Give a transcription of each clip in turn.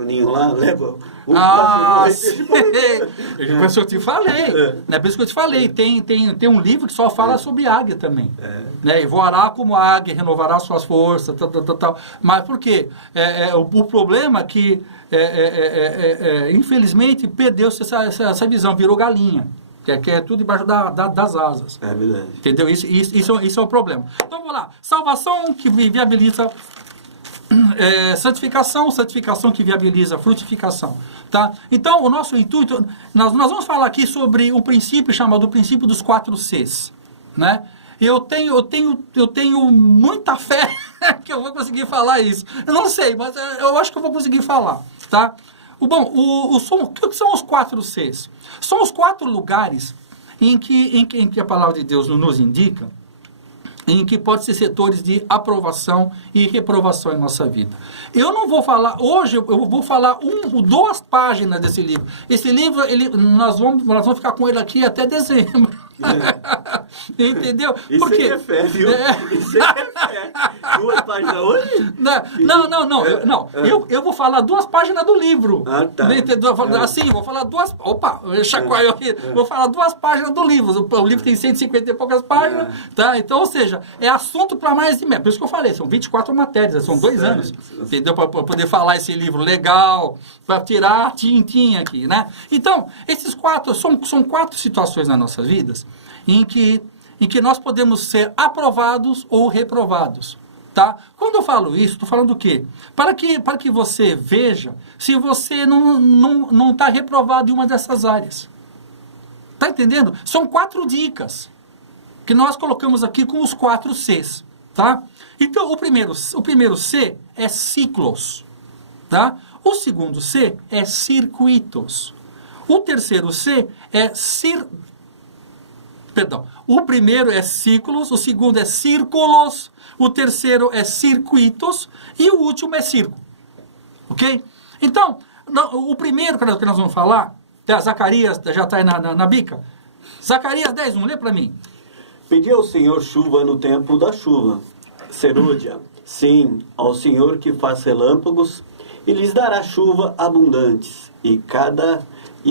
Bruninho lá, leva o por isso que eu te falei. Né? Por isso que eu te falei. Tem um livro que só fala sobre águia também. Né? E voará como águia, renovará suas forças, tal. Mas por quê? O problema é que, infelizmente, perdeu-se essa visão, virou galinha. Que é tudo debaixo das asas. É verdade. Entendeu? Isso é o problema. Então, vamos lá. Salvação que viabiliza santificação que viabiliza frutificação. Tá? Então, o nosso intuito, nós vamos falar aqui sobre um princípio chamado princípio dos 4 Cs. Né? Eu tenho muita fé que eu vou conseguir falar isso. Eu não sei, mas eu acho que eu vou conseguir falar. Tá? O que são os 4 Cs? São os 4 lugares em que a palavra de Deus nos indica, em que pode ser setores de aprovação e reprovação em nossa vida. Eu não vou falar, hoje eu vou falar 2 páginas desse livro. Esse livro, nós vamos ficar com ele aqui até dezembro. Entendeu? Isso aí é fé, viu? Isso aí é fé. 2 páginas hoje? Não. Eu vou falar 2 páginas do livro. Ah, tá. Assim, vou falar 2... Opa, chacoalhou aqui. Vou falar 2 páginas do livro. O livro tem 150 e poucas páginas. Tá? Então, ou seja, é assunto para mais de meia. Por isso que eu falei, são 24 matérias, são 2 anos. Entendeu? Para poder falar esse livro legal, para tirar a tintinha aqui, né? Então, esses 4, são 4 situações nas nossas vidas em que nós podemos ser aprovados ou reprovados. Tá? Quando eu falo isso, estou falando do quê? Para que você veja se você não está reprovado em uma dessas áreas. Está entendendo? São 4 dicas que nós colocamos aqui com os 4 Cs. Tá? Então, o primeiro C é ciclos. Tá? O segundo C é circuitos. O terceiro C é o primeiro é ciclos, o segundo é círculos, o terceiro é circuitos e o último é círculo. Ok? Então, o primeiro que nós vamos falar, Zacarias, já está aí na bica. Zacarias 10:1, lê para mim. Pedi ao Senhor chuva no tempo da chuva, serôdia, sim, ao Senhor que faz relâmpagos, e lhes dará chuva abundantes, e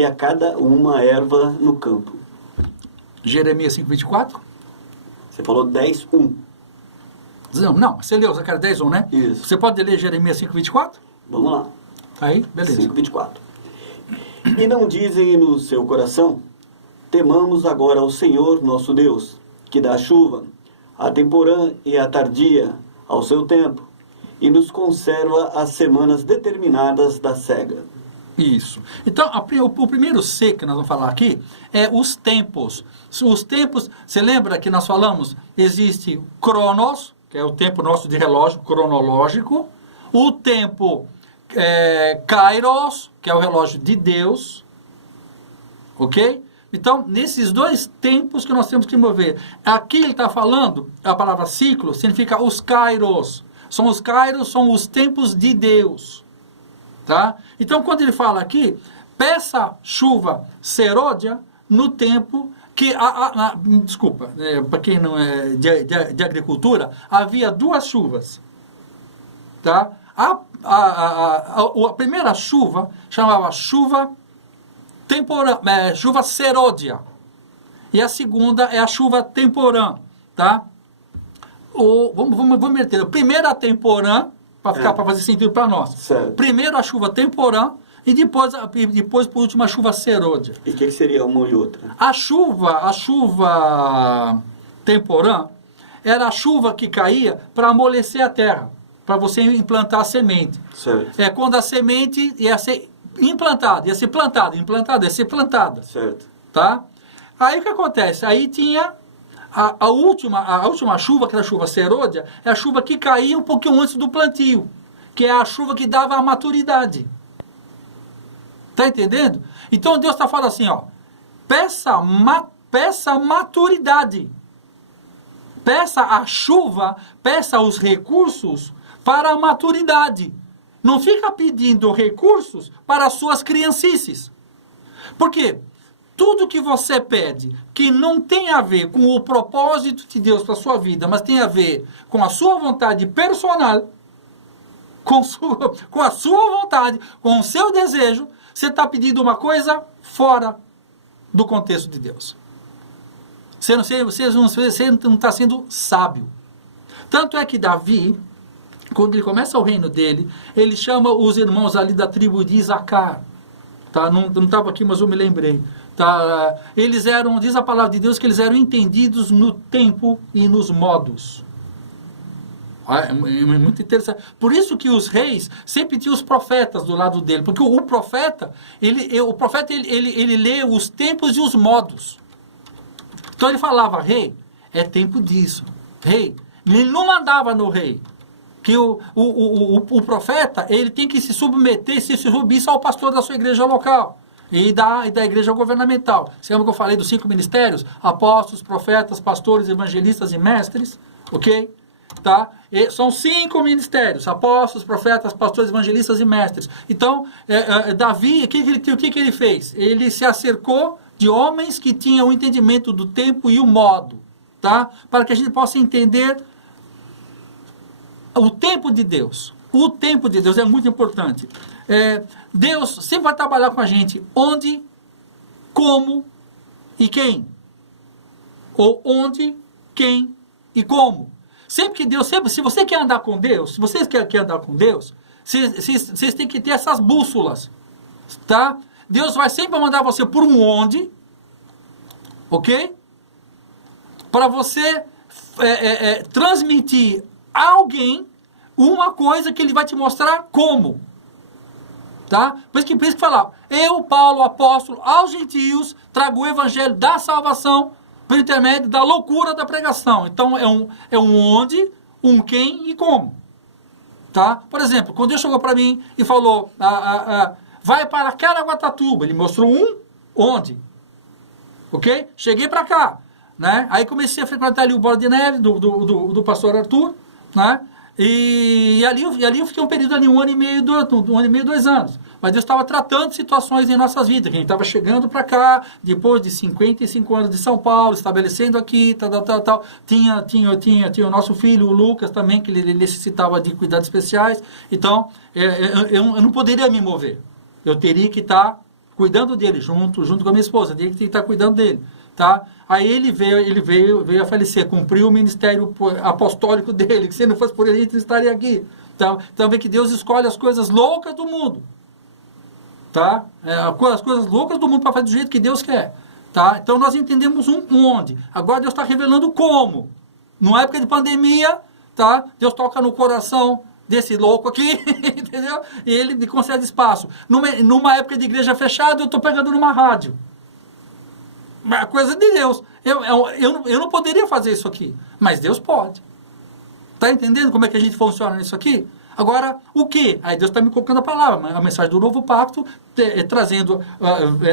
a cada uma erva no campo. Jeremias 5:24? Você falou 10:1. Não, você leu Zacarias 10:1, né? Isso. Você pode ler Jeremias 5:24? Vamos lá. Aí, beleza. 5:24. E não dizem no seu coração, temamos agora ao Senhor nosso Deus, que dá chuva, a temporã e a tardia, ao seu tempo, e nos conserva as semanas determinadas da cega. Isso. Então, o primeiro C que nós vamos falar aqui é os tempos. Os tempos, você lembra que nós falamos? Existe Cronos, que é o tempo nosso de relógio cronológico. O tempo Kairos, que é o relógio de Deus. Ok? Então, nesses 2 tempos que nós temos que mover. Aqui ele está falando, a palavra ciclo significa os Kairos. Os Kairos são os tempos de Deus. Tá? Então, quando ele fala aqui, peça chuva serôdia no tempo que... desculpa, para quem não é de agricultura, havia 2 chuvas. Tá? A primeira chuva chamava chuva temporã, chuva serôdia. E a segunda é a chuva temporã. Tá? Vamos meter. A primeira temporã, para fazer sentido para nós. Certo. Primeiro a chuva temporã e depois por último a chuva serôdia. E o que seria uma e outra? A chuva temporã era a chuva que caía para amolecer a terra, para você implantar a semente. Certo. É quando a semente ia ser implantada, ia ser plantada. Certo. Tá? Aí o que acontece? Aí tinha a última chuva, que era a chuva serôdia, é a chuva que caía um pouquinho antes do plantio, que é a chuva que dava a maturidade. Está entendendo? Então Deus está falando assim, ó, peça maturidade. Peça a chuva, peça os recursos para a maturidade. Não fica pedindo recursos para as suas criancices. Por quê? Tudo que você pede que não tem a ver com o propósito de Deus para a sua vida, mas tem a ver com a sua vontade personal, com a sua vontade, com o seu desejo, você está pedindo uma coisa fora do contexto de Deus. Você não está sendo sábio. Tanto é que Davi, quando ele começa o reino dele, ele chama os irmãos ali da tribo de Isacar. Tá? Não estava aqui, mas eu me lembrei. Tá? Eles eram, diz a palavra de Deus, que eles eram entendidos no tempo e nos modos. É muito interessante. Por isso que os reis sempre tinham os profetas do lado dele. Porque o profeta, ele lê os tempos e os modos. Então ele falava, rei, é tempo disso. Rei, ele não mandava no rei. Que o profeta, ele tem que se submeter, se submissa ao pastor da sua igreja local e da igreja governamental. Você lembra que eu falei dos 5 ministérios? Apóstolos, profetas, pastores, evangelistas e mestres, ok? Tá? E são 5 ministérios, apóstolos, profetas, pastores, evangelistas e mestres. Então, Davi, o que ele fez? Ele se acercou de homens que tinham o entendimento do tempo e o modo, tá? Para que a gente possa entender o tempo de Deus. O tempo de Deus é muito importante. Deus sempre vai trabalhar com a gente onde, como e quem. Ou onde, quem e como. Sempre que Deus, se você quer andar com Deus, se vocês querem andar com Deus, vocês têm que ter essas bússolas. Tá? Deus vai sempre mandar você por um onde, ok? Para você transmitir a alguém uma coisa que ele vai te mostrar como. Tá? Por isso que falar, eu, Paulo, apóstolo, aos gentios, trago o evangelho da salvação por intermédio da loucura da pregação. Então, é um onde, um quem e como. Tá? Por exemplo, quando Deus chegou para mim e falou, vai para Caraguatatuba, ele mostrou um onde. Ok? Cheguei para cá. Né? Aí comecei a frequentar ali o Bola de Neve, do pastor Arthur, né? E ali eu fiquei um período ali, 1 ano e meio, 2 anos. Mas Deus estava tratando situações em nossas vidas. A gente estava chegando para cá, depois de 55 anos de São Paulo, estabelecendo aqui, tal. Tinha o nosso filho, o Lucas, também, que ele necessitava de cuidados especiais. Então, eu não poderia me mover. Eu teria que estar cuidando dele, junto com a minha esposa. Eu teria que estar cuidando dele. Tá? Aí ele veio a falecer, cumpriu o ministério apostólico dele, que se não fosse por ele, a gente não estaria aqui. Então vê que Deus escolhe as coisas loucas do mundo. Tá? As coisas loucas do mundo para fazer do jeito que Deus quer. Tá? Então nós entendemos um onde. Agora Deus está revelando como. Numa época de pandemia, tá? Deus toca no coração desse louco aqui, entendeu? E ele me concede espaço. Numa época de igreja fechada, eu estou pegando numa rádio. É coisa de Deus. Eu não poderia fazer isso aqui, mas Deus pode. Está entendendo como é que a gente funciona nisso aqui? Agora, o que? Aí Deus está me colocando a palavra, a mensagem do novo pacto, trazendo,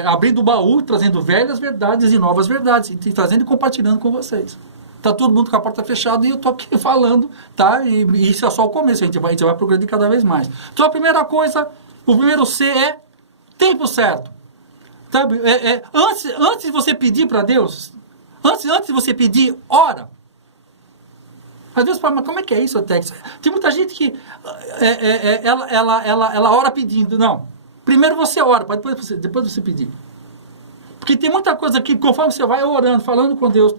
abrindo o baú, trazendo velhas verdades e novas verdades, e trazendo e compartilhando com vocês. Está todo mundo com a porta fechada e eu estou aqui falando, tá? E isso é só o começo, a gente vai progredir cada vez mais. Então a primeira coisa, o primeiro C é tempo certo. Sabe? Antes de você pedir para Deus, antes de você pedir, ora. Às vezes fala, mas como é que é isso, Tex? Tem muita gente que ela ora pedindo. Não. Primeiro você ora, depois você pedir. Porque tem muita coisa que, conforme você vai orando, falando com Deus,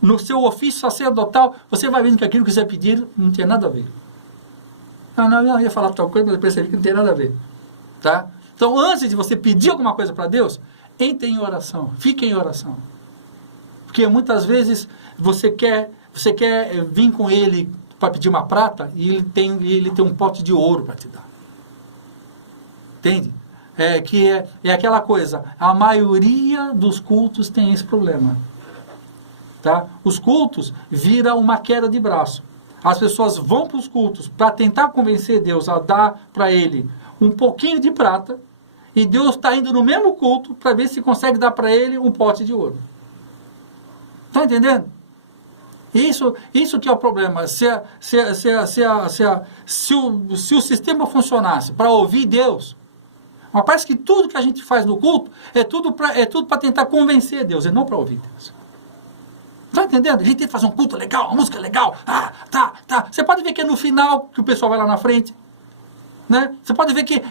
no seu ofício sacerdotal, você vai vendo que aquilo que você pedir não tem nada a ver. Não, eu ia falar tal coisa, mas eu percebi que não tem nada a ver. Tá? Então, antes de você pedir alguma coisa para Deus, entre em oração, fique em oração. Porque muitas vezes você quer vir com Ele para pedir uma prata e ele tem um pote de ouro para te dar. Entende? É aquela coisa, a maioria dos cultos tem esse problema. Tá? Os cultos viram uma queda de braço. As pessoas vão para os cultos para tentar convencer Deus a dar para Ele um pouquinho de prata, e Deus está indo no mesmo culto para ver se consegue dar para ele um pote de ouro. Está entendendo? Isso que é o problema. Se o sistema funcionasse para ouvir Deus, mas parece que tudo que a gente faz no culto é tudo para tentar convencer Deus, e não para ouvir Deus. Está entendendo? A gente tem que fazer um culto legal, uma música legal. Tá. Você pode ver que é no final que o pessoal vai lá na frente. Né? Você pode ver que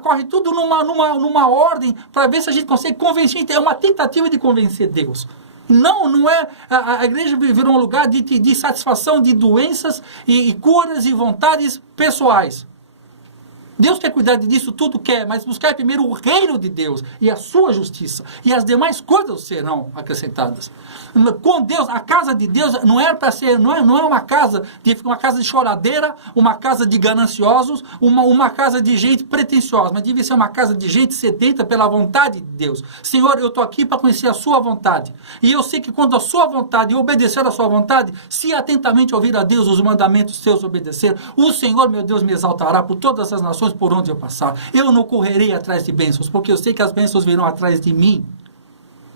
corre tudo numa ordem para ver se a gente consegue convencer. É uma tentativa de convencer Deus. Não é... A igreja virou um lugar de satisfação de doenças e curas e vontades pessoais. Deus quer cuidar disso, tudo quer, mas buscar primeiro o reino de Deus e a sua justiça. E as demais coisas serão acrescentadas. Com Deus, a casa de Deus não é para ser, não é uma casa de choradeira, uma casa de gananciosos, uma casa de gente pretensiosa, mas deve ser uma casa de gente sedenta pela vontade de Deus. Senhor, eu estou aqui para conhecer a sua vontade. E eu sei que quando a sua vontade e obedecer a sua vontade, se atentamente ouvir a Deus, os mandamentos seus obedecer, o Senhor, meu Deus, me exaltará por todas as nações por onde eu passar. Eu não correrei atrás de bênçãos, porque eu sei que as bênçãos virão atrás de mim.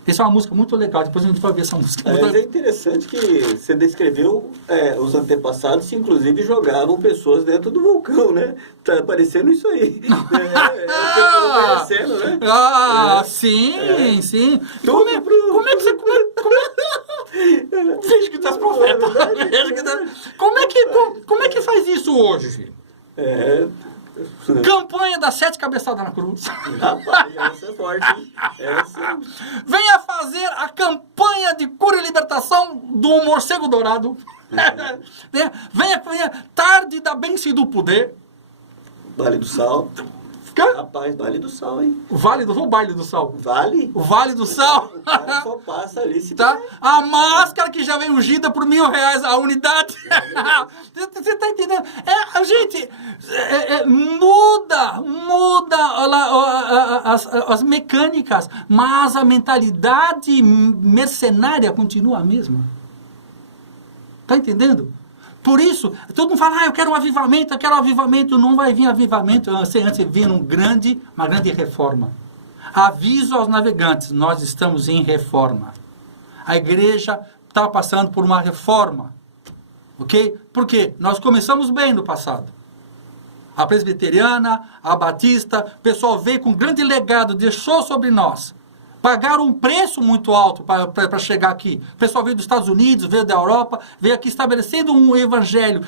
Essa é uma música muito legal, depois a gente vai ver essa música. É interessante que você descreveu os antepassados que inclusive jogavam pessoas dentro do vulcão, né? Tá parecendo isso aí. Conhecendo, né? Sim. Como é que você... Veja que tá profeta. Como é que faz isso hoje, filho? Campanha das 7 cabeçadas na cruz. Rapaz, essa é forte. Essa... Venha fazer a campanha de cura e libertação do morcego dourado. Venha tarde da bênção e do poder. Vale do Sal. Rapaz, Vale do Sal, hein? O Baile do Sal. Vale? O Vale do Sal. O cara só passa ali. Tá? A máscara que já vem ungida por R$1.000 a unidade. Você tá entendendo? Gente, muda as mecânicas, mas a mentalidade mercenária continua a mesma. Tá entendendo? Por isso, todo mundo fala, eu quero um avivamento, não vai vir avivamento, antes vir uma grande reforma. Aviso aos navegantes, nós estamos em reforma. A igreja está passando por uma reforma, ok? Por quê? Nós começamos bem no passado. A presbiteriana, a batista, o pessoal veio com um grande legado, deixou sobre nós. Pagaram um preço muito alto para chegar aqui. O pessoal veio dos Estados Unidos, veio da Europa, veio aqui estabelecendo um evangelho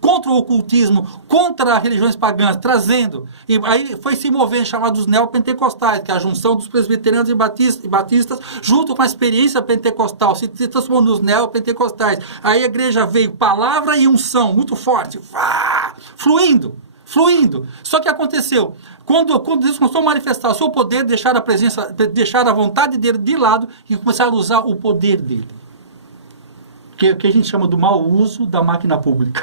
contra o ocultismo, contra as religiões pagãs, trazendo. E aí foi se movendo, chamados neopentecostais, que é a junção dos presbiterianos e batistas, junto com a experiência pentecostal, se transformou nos neopentecostais. Aí a igreja veio, palavra e unção, muito forte, fluindo. Só que aconteceu, quando Deus começou a manifestar o seu poder, deixar a vontade dele de lado e começar a usar o poder dele. Que a gente chama do mau uso da máquina pública.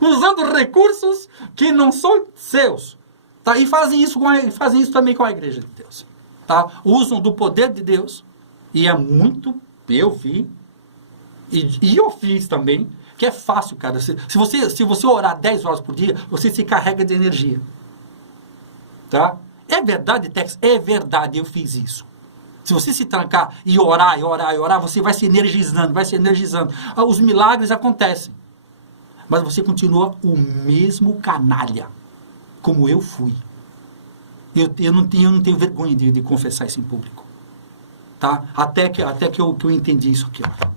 Usando recursos que não são seus. Tá? E fazem isso também com a igreja de Deus. Tá? Usam do poder de Deus. E é muito, eu vi, e eu fiz também, que é fácil, cara. Se você orar 10 horas por dia, você se carrega de energia. Tá? É verdade, Tex? É verdade, eu fiz isso. Se você se trancar e orar, você vai se energizando. Os milagres acontecem. Mas você continua o mesmo canalha, como eu fui. Eu não tenho vergonha de confessar isso em público. Tá? Até que eu entendi isso aqui, ó.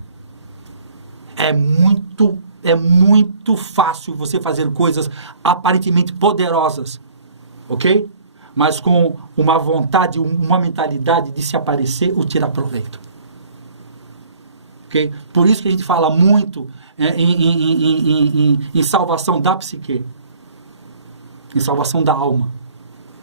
É muito fácil você fazer coisas aparentemente poderosas, ok? Mas com uma vontade, uma mentalidade de se aparecer ou tirar proveito. Ok? Por isso que a gente fala muito em salvação da psique, em salvação da alma.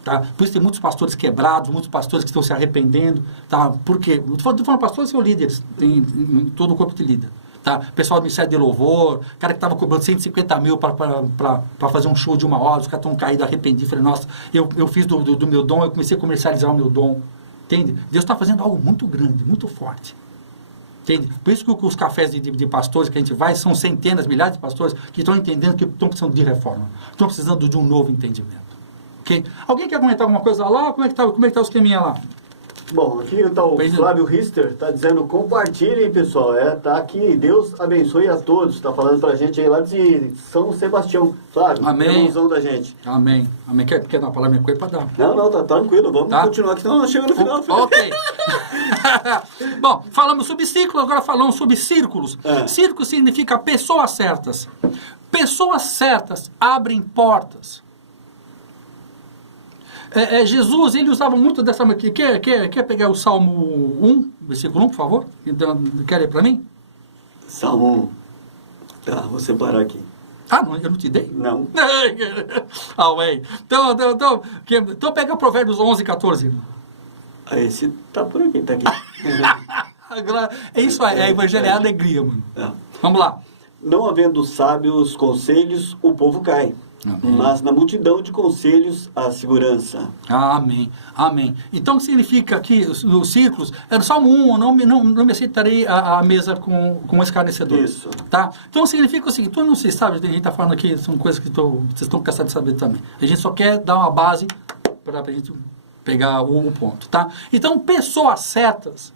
Tá? Por isso tem muitos pastores quebrados, muitos pastores que estão se arrependendo. Tá? Por quê? Não estou falando pastores, são líderes, em todo o corpo de líder. Tá? Pessoal do Ministério de Louvor, cara que estava cobrando 150 mil para fazer um show de 1 hora, os caras estão caídos, arrependidos. Falei, nossa, eu fiz do meu dom, eu comecei a comercializar o meu dom. Entende? Deus está fazendo algo muito grande, muito forte. Entende? Por isso que os cafés de pastores que a gente vai, são centenas, milhares de pastores que estão entendendo que estão precisando de reforma. Estão precisando de um novo entendimento. Okay? Alguém quer comentar alguma coisa lá? Como é que está o esqueminha lá? Bom, aqui está o Flávio Rister, está dizendo, compartilhem, pessoal, tá aqui, Deus abençoe a todos, está falando pra gente aí lá de São Sebastião. Flávio, amém. Irmãozão da gente. Amém. Quer dar uma palavra minha coisa para dar? Não, tá tranquilo, vamos continuar aqui, senão nós chegamos no final. Ok. Bom, falamos sobre círculos, agora falamos sobre círculos. Círculo significa pessoas certas. Pessoas certas abrem portas. Jesus, ele usava muito dessa... Quer pegar o Salmo 1, versículo 1, por favor? Quer ler para mim? Salmo 1. Tá, vou separar aqui. Ah, não, eu não te dei? Não. Ué. Então pega Provérbios 11, 14. Esse tá por aqui, tá aqui. É isso aí, a evangelho é alegria, mano. Vamos lá. Não havendo sábios conselhos, o povo cai. Amém. Mas na multidão de conselhos, a segurança. Amém. Amém. Então significa que os círculos, era o Salmo 1, não me aceitarei a mesa com escarnecedores. Isso. Tá? Então significa o seguinte, tu não se sabe, a gente está falando aqui, são coisas que vocês estão cansados de saber também. A gente só quer dar uma base para a gente pegar o ponto. Tá? Então pessoas certas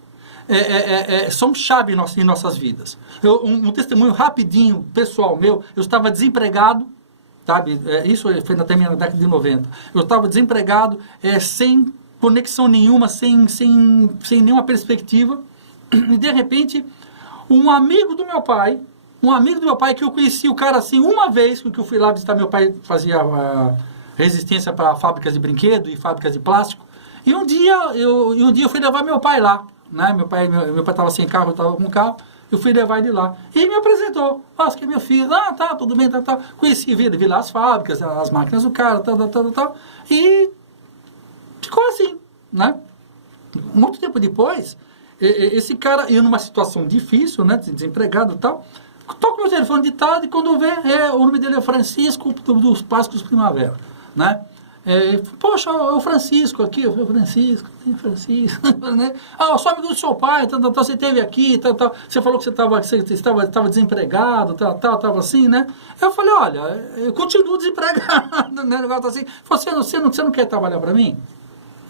são chave em nossas vidas. Um testemunho rapidinho, pessoal meu, eu estava desempregado, sabe? Isso foi na década de 90. Eu estava desempregado, sem conexão nenhuma, sem nenhuma perspectiva. E de repente, um amigo do meu pai, que eu conheci o cara assim uma vez, que eu fui lá visitar meu pai, fazia resistência para fábricas de brinquedo e fábricas de plástico. E um dia eu fui levar meu pai lá, né? Meu pai estava sem carro, eu estava com carro. Eu fui levar ele lá. E ele me apresentou. Nossa, que é meu filho. Ah, tá, tudo bem, tá. Conheci, vi lá as fábricas, as máquinas do cara, tal. E ficou assim, né? Muito tempo depois, esse cara ia numa situação difícil, né? Desempregado e tal. Toca meu telefone de tarde e quando vê, o nome dele é Francisco, dos Plásticos Primavera, né? Poxa, o Francisco aqui, eu falei, Francisco, né? Ah, eu sou amigo do seu pai, você esteve aqui, você falou que você estava desempregado, estava assim, né? Eu falei, olha, eu continuo desempregado, né? Negócio assim. Você não quer trabalhar para mim?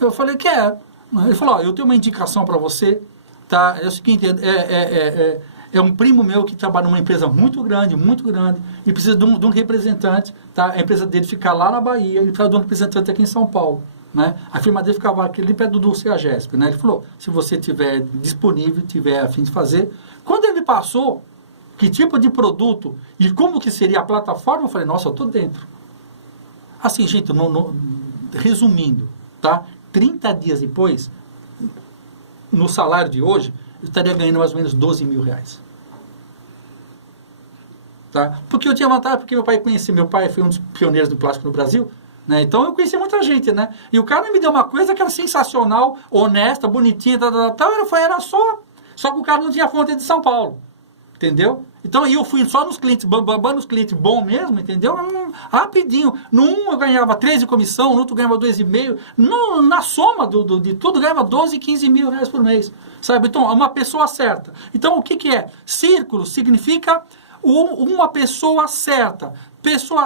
Eu falei, quero. Ele falou, ó, eu tenho uma indicação para você, tá? É o seguinte, é um primo meu que trabalha numa empresa muito grande, e precisa de um representante, tá? A empresa dele fica lá na Bahia, ele precisa de um representante aqui em São Paulo, né? A firma dele ficava aqui ali perto do CEAGESP, né? Ele falou, se você tiver disponível, tiver a fim de fazer. Quando ele passou, que tipo de produto e como que seria a plataforma, eu falei, nossa, eu tô dentro. Assim, gente, resumindo, tá? 30 dias depois, no salário de hoje, eu estaria ganhando mais ou menos 12 mil reais. Tá? Porque eu tinha vantagem, porque meu pai foi um dos pioneiros do plástico no Brasil, né? Então eu conheci muita gente, né? E o cara me deu uma coisa que era sensacional, honesta, bonitinha, era só que o cara não tinha fonte de São Paulo, entendeu? Então eu fui só nos clientes, nos clientes bons mesmo, entendeu? Rapidinho. Num eu ganhava 3 de comissão, no outro ganhava 2,5. Na soma de tudo, ganhava 12, 15 mil reais por mês. Sabe? Então, é uma pessoa certa. Então, o que é? Círculo significa uma pessoa certa.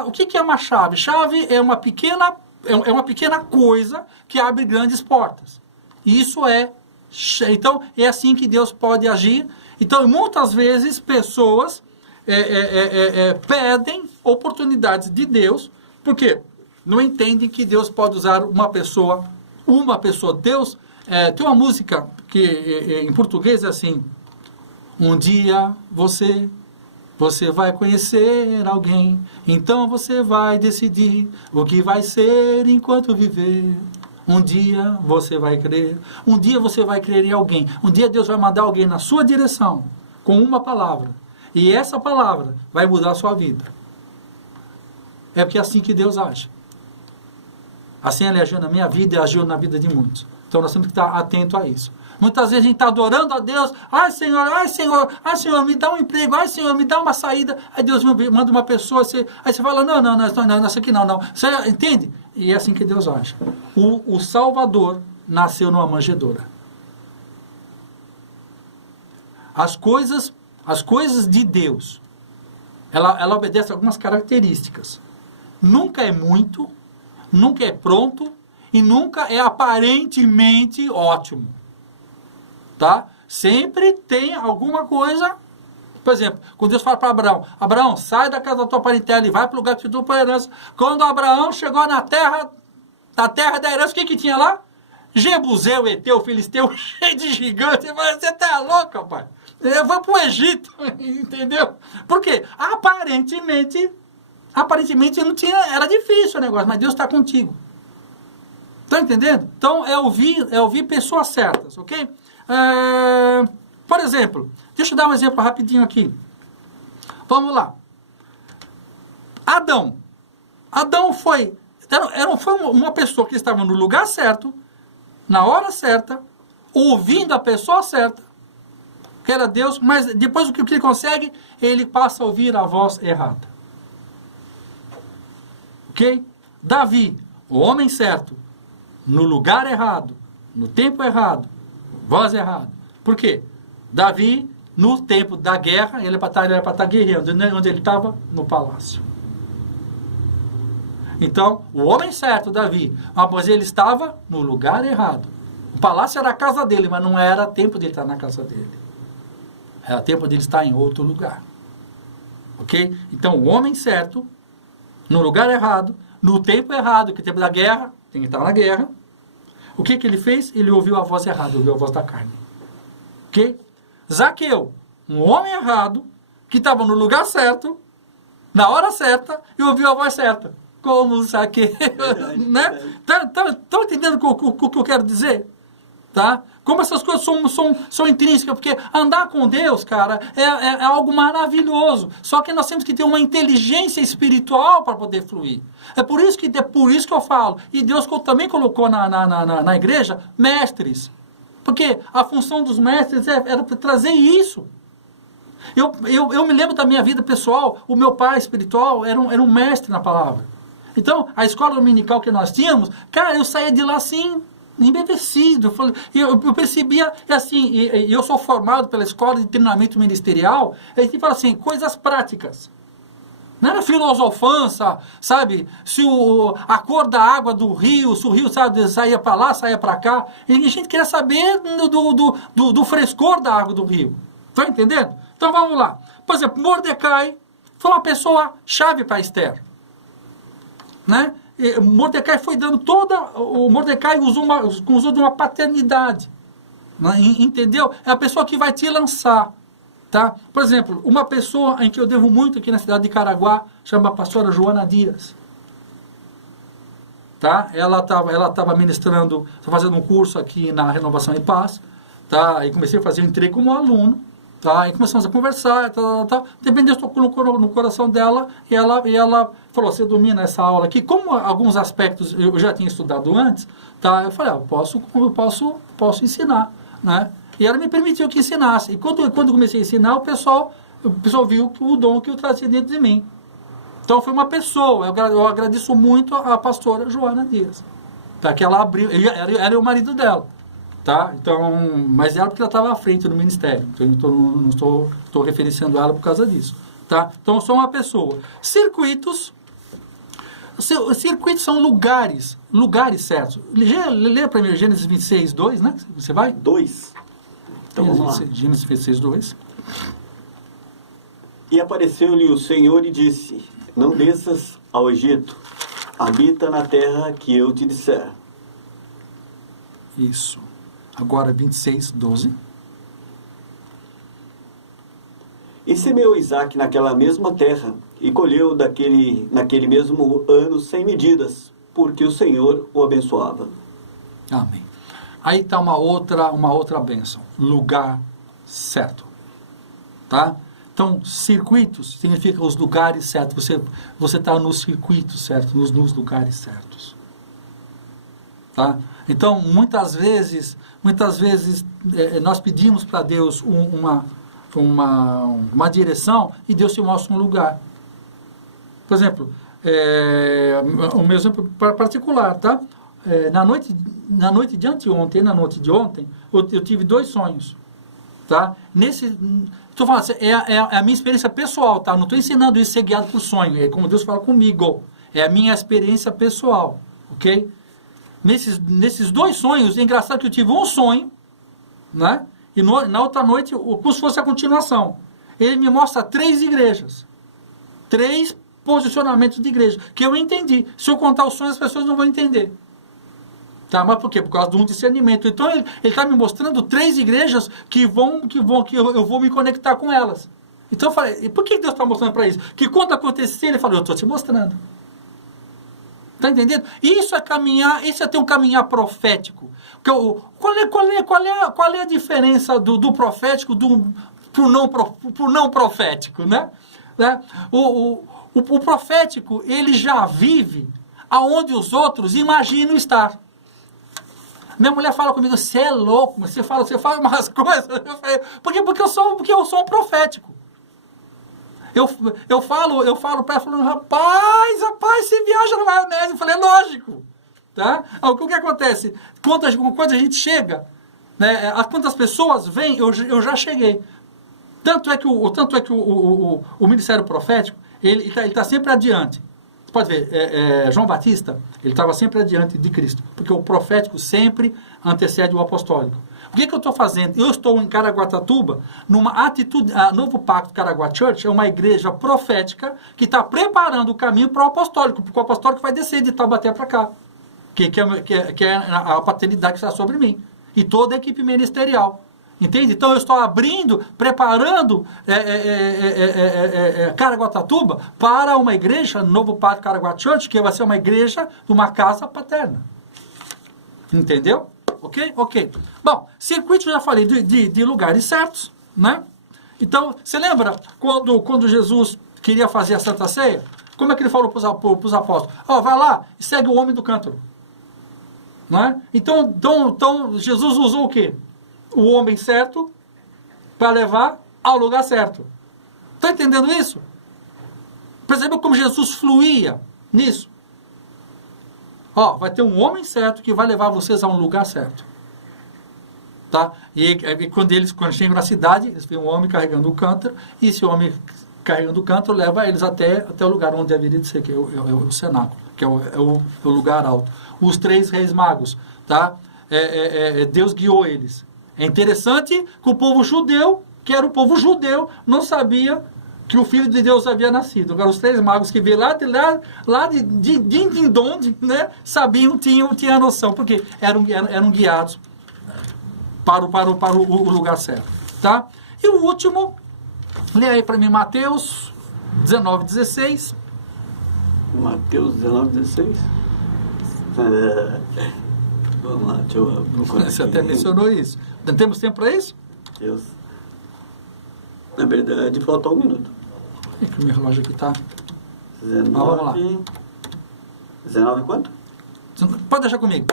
O que é uma chave? Chave é uma pequena coisa que abre grandes portas. Isso então, é assim que Deus pode agir. Então, muitas vezes, pessoas pedem oportunidades de Deus, porque não entendem que Deus pode usar uma pessoa. Deus, tem uma música que em português é assim, um dia você vai conhecer alguém, então você vai decidir o que vai ser enquanto viver. Um dia você vai crer em alguém. Um dia Deus vai mandar alguém na sua direção, com uma palavra. E essa palavra vai mudar a sua vida. É porque é assim que Deus age. Assim Ele agiu na minha vida e agiu na vida de muitos. Então nós temos que estar atentos a isso. Muitas vezes a gente está adorando a Deus. Ai Senhor, me dá um emprego. Ai Senhor, me dá uma saída. Aí Deus manda uma pessoa. Aí você fala, não, isso aqui não. Você entende? E é assim que Deus age. O Salvador nasceu numa manjedoura. As coisas de Deus, ela obedece a algumas características. Nunca é muito, nunca é pronto e nunca é aparentemente ótimo. Tá? Sempre tem alguma coisa. Por exemplo, quando Deus fala para Abraão, sai da casa da tua parentela e vai para o lugar que te dou por herança. Quando Abraão chegou na terra da herança, o que tinha lá? Jebuseu, Eteu, Filisteu, cheio de gigantes. Você tá louco, rapaz? Eu vou para o Egito, entendeu? Por quê? Aparentemente aparentemente não tinha, era difícil o negócio, mas Deus está contigo. Está entendendo? Então, é ouvir pessoas certas, ok? Por exemplo, deixa eu dar um exemplo rapidinho aqui. Vamos lá. Adão foi uma pessoa que estava no lugar certo, na hora certa, ouvindo a pessoa certa, que era Deus, mas depois o que ele consegue, ele passa a ouvir a voz errada. Ok? Davi, o homem certo, no lugar errado, no tempo errado, voz errada. Por quê? Davi, no tempo da guerra, ele era para estar guerreando. Onde ele estava? No palácio. Então, o homem certo, Davi, mas ele estava no lugar errado. O palácio era a casa dele, mas não era tempo de ele estar na casa dele. Era tempo de ele estar em outro lugar. Ok? Então, o homem certo, no lugar errado, no tempo errado, que é o tempo da guerra, tem que estar na guerra. O que ele fez? Ele ouviu a voz errada, ouviu a voz da carne. Ok? Zaqueu, um homem errado, que estava no lugar certo, na hora certa, e ouviu a voz certa. Como Zaqueu, né? Estão entendendo o que eu quero dizer? Tá? Como essas coisas são intrínsecas, porque andar com Deus, cara, é algo maravilhoso. Só que nós temos que ter uma inteligência espiritual para poder fluir. É por isso que eu falo. E Deus também colocou na igreja mestres. Porque a função dos mestres era trazer isso. Eu me lembro da minha vida pessoal, o meu pai espiritual era um mestre na palavra. Então, a escola dominical que nós tínhamos, cara, eu saía de lá assim, embevecido. Eu percebia, assim, eu sou formado pela escola de treinamento ministerial, a gente fala assim, coisas práticas. Não era filosofança, sabe? Se a cor da água do rio, se o rio saía para lá, saía para cá. E a gente queria saber do frescor da água do rio. Estão entendendo? Então vamos lá. Por exemplo, Mordecai foi uma pessoa chave para Esther. Né? Mordecai foi dando o Mordecai usou de uma paternidade, né? Entendeu? É a pessoa que vai te lançar, tá? Por exemplo, uma pessoa em que eu devo muito aqui na cidade de Caraguá chama a pastora Joana Dias, tá? Ela estava ministrando, fazendo um curso aqui na Renovação e Paz, tá? E comecei a fazer, entrei como aluno, tá? E começamos a conversar, de repente Deus tocou no coração dela e ela falou, você domina essa aula aqui? Como alguns aspectos eu já tinha estudado antes, tá? Eu falei, eu posso ensinar, né? E ela me permitiu que ensinasse. E quando eu comecei a ensinar, o pessoal viu o dom que eu trazia dentro de mim. Então foi uma pessoa, eu agradeço muito a pastora Joana Dias, tá? Que ela abriu, era o marido dela. Tá? Então, mas ela porque ela estava à frente do ministério. Então, eu não estou referenciando ela por causa disso. Tá? Então, eu sou uma pessoa. Circuitos são lugares certos. Lê primeiro Gênesis 26, 2, né? Você vai? 2. Então, vamos lá. Gênesis 26, 2. E apareceu-lhe o Senhor e disse, não desças ao Egito, habita na terra que eu te disser. Isso. Agora 26, 12. E semeou Isaque naquela mesma terra, e colheu naquele mesmo ano 100 medidas, porque o Senhor o abençoava. Amém. Aí está uma outra bênção. Lugar certo. Tá? Então, circuitos significa os lugares certos. Você está nos circuitos certos, nos lugares certos. Tá? Então, muitas vezes nós pedimos para Deus uma direção e Deus te mostra um lugar. Por exemplo, o meu exemplo particular, tá? Na noite de anteontem, eu tive 2 sonhos, tá? Estou falando assim, é a minha experiência pessoal, tá? Não estou ensinando isso a ser guiado por sonho, é como Deus fala comigo, é a minha experiência pessoal, ok? Nesses 2 sonhos, é engraçado que eu tive um sonho, né? E na outra noite, como se fosse a continuação. Ele me mostra 3 igrejas. 3 posicionamentos de igreja. Que eu entendi. Se eu contar os sonhos, as pessoas não vão entender. Tá? Mas por quê? Por causa de um discernimento. Então, ele está me mostrando 3 igrejas que eu vou me conectar com elas. Então eu falei, e por que Deus está mostrando para isso? Que quando acontecer, ele falou, eu estou te mostrando. Está entendendo? Isso é caminhar, isso é ter um caminhar profético. Qual é a diferença do profético pro não profético, né? O profético, ele já vive aonde os outros imaginam estar. Minha mulher fala comigo, você é louco, mas você fala umas coisas. Eu falei, porque eu sou um profético. Eu falo para ela, falando, rapaz, você viaja na maionese. Eu falei, lógico. Tá? O que acontece? Quando a gente chega, né, quantas pessoas vêm, eu já cheguei. Tanto é que o ministério profético, ele tá sempre adiante. Você pode ver, João Batista, ele estava sempre adiante de Cristo. Porque o profético sempre antecede o apostólico. O que eu estou fazendo? Eu estou em Caraguatatuba, numa atitude... A Novo Pacto Caraguá Church é uma igreja profética que está preparando o caminho para o apostólico, porque o apostólico vai descer de Taubaté para cá, que é a paternidade que está sobre mim. E toda a equipe ministerial. Entende? Então eu estou abrindo, preparando Caraguatatuba para uma igreja, Novo Pacto Caraguá Church, que vai ser uma igreja de uma casa paterna. Entendeu? Ok. Bom, circuito já falei de lugares certos, né? Então, você lembra quando Jesus queria fazer a Santa Ceia? Como é que ele falou para os apóstolos? Vai lá e segue o homem do cântaro. Né? Então, Jesus usou o quê? O homem certo para levar ao lugar certo. Está entendendo isso? Percebeu como Jesus fluía nisso? Vai ter um homem certo que vai levar vocês a um lugar certo. Tá? E quando chegam na cidade, eles veem um homem carregando o cântaro, e esse homem carregando o cântaro leva eles até o lugar onde deveria de ser, que é o cenáculo, que é o lugar alto. Os 3 reis magos, tá? Deus guiou eles. É interessante que o povo judeu, que era o povo judeu, não sabia que o Filho de Deus havia nascido. Agora, os 3 magos que veio lá de Dindonde, né, sabiam, tinham a noção, porque eram guiados para o lugar certo. Tá? E o último, lê aí para mim Mateus 19:16. Mateus 19:16? Vamos lá, deixa eu procurar. Você até mencionou isso. Não temos tempo para isso? Deus. Na verdade, falta 1 minuto. É que o meu relógio aqui está... 19... vamos lá. 19 quanto? Pode deixar comigo.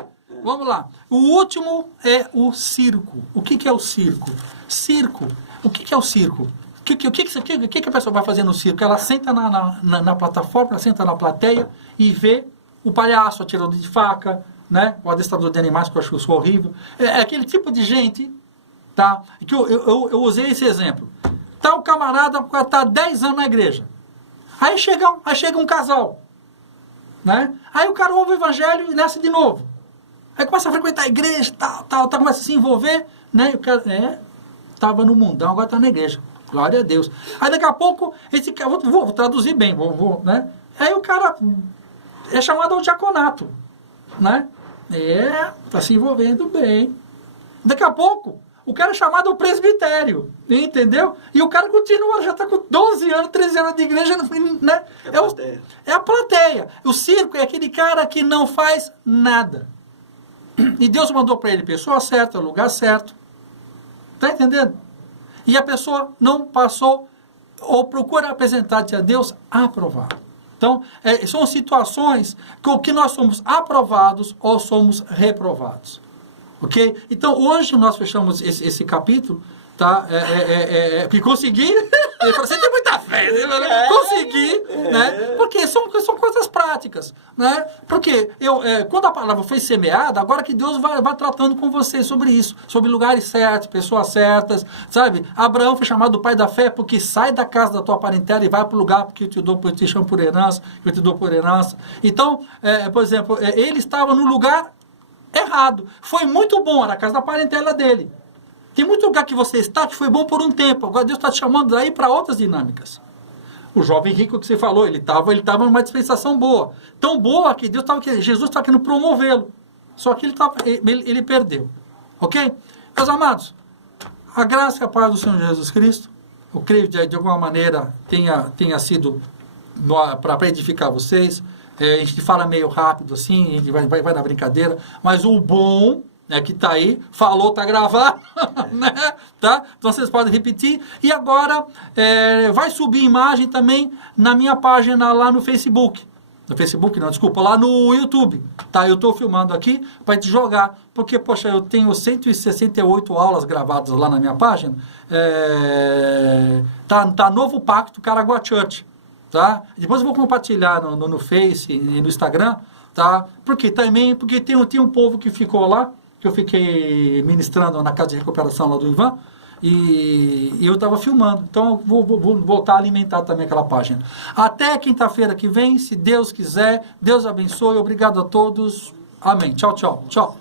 Vamos lá. O último é o circo. O que é o circo? Circo. O que é o circo? O que a pessoa vai fazer no circo? Ela senta na plataforma, ela senta na plateia e vê o palhaço atirando de faca, né? O adestrador de animais, que eu acho isso horrível. É aquele tipo de gente, tá? Que eu usei esse exemplo. Tá o camarada, tá 10 anos na igreja. Aí chega um casal, né? Aí o cara ouve o evangelho e nasce de novo. Aí começa a frequentar a igreja, começa a se envolver, né? E o cara, tava no mundão, agora tá na igreja. Glória a Deus. Aí daqui a pouco, esse cara, vou traduzir bem, né? Aí o cara é chamado ao diaconato, né? Tá se envolvendo bem. Daqui a pouco, o cara é chamado ao presbitério, entendeu? E o cara continua, já está com 12 anos, 13 anos de igreja, né? É a plateia. O circo é aquele cara que não faz nada. E Deus mandou para ele pessoa certa, lugar certo. Está entendendo? E a pessoa não passou, ou procura apresentar-te a Deus aprovado. Então, são situações que nós somos aprovados ou somos reprovados. Ok? Então, hoje nós fechamos esse capítulo, tá? Porque consegui, ele falou, você tem muita fé, né? Consegui, né? Porque são coisas práticas, né? Porque quando a palavra foi semeada, agora que Deus vai tratando com você sobre isso, sobre lugares certos, pessoas certas, sabe? Abraão foi chamado do pai da fé porque sai da casa da tua parentela e vai para o lugar porque eu te chamo por herança, eu te dou por herança. Então, por exemplo, ele estava no lugar errado. Foi muito bom, era a casa da parentela dele. Tem muito lugar que você está que foi bom por um tempo. Agora Deus está te chamando daí para outras dinâmicas. O jovem rico que você falou, ele estava numa dispensação boa. Tão boa que Jesus estava querendo promovê-lo. Só que ele perdeu. Ok? Meus amados, a graça e a paz do Senhor Jesus Cristo eu creio de alguma maneira tenha sido para edificar vocês. A gente fala meio rápido assim, a gente vai na brincadeira, mas o bom é que tá aí, falou, tá gravado, né? Tá? Então vocês podem repetir. E agora vai subir imagem também na minha página lá no Facebook. No Facebook não, desculpa, lá no YouTube. Tá? Eu estou filmando aqui para te jogar, porque, poxa, eu tenho 168 aulas gravadas lá na minha página. Tá Novo Pacto Caraguá Church. Tá? Depois eu vou compartilhar no Face e no Instagram, tá? Porque tem um povo que ficou lá, que eu fiquei ministrando na casa de recuperação lá do Ivan, e eu estava filmando. Então eu vou voltar a alimentar também aquela página. Até quinta-feira que vem, se Deus quiser. Deus abençoe. Obrigado a todos. Amém. Tchau, tchau. Tchau.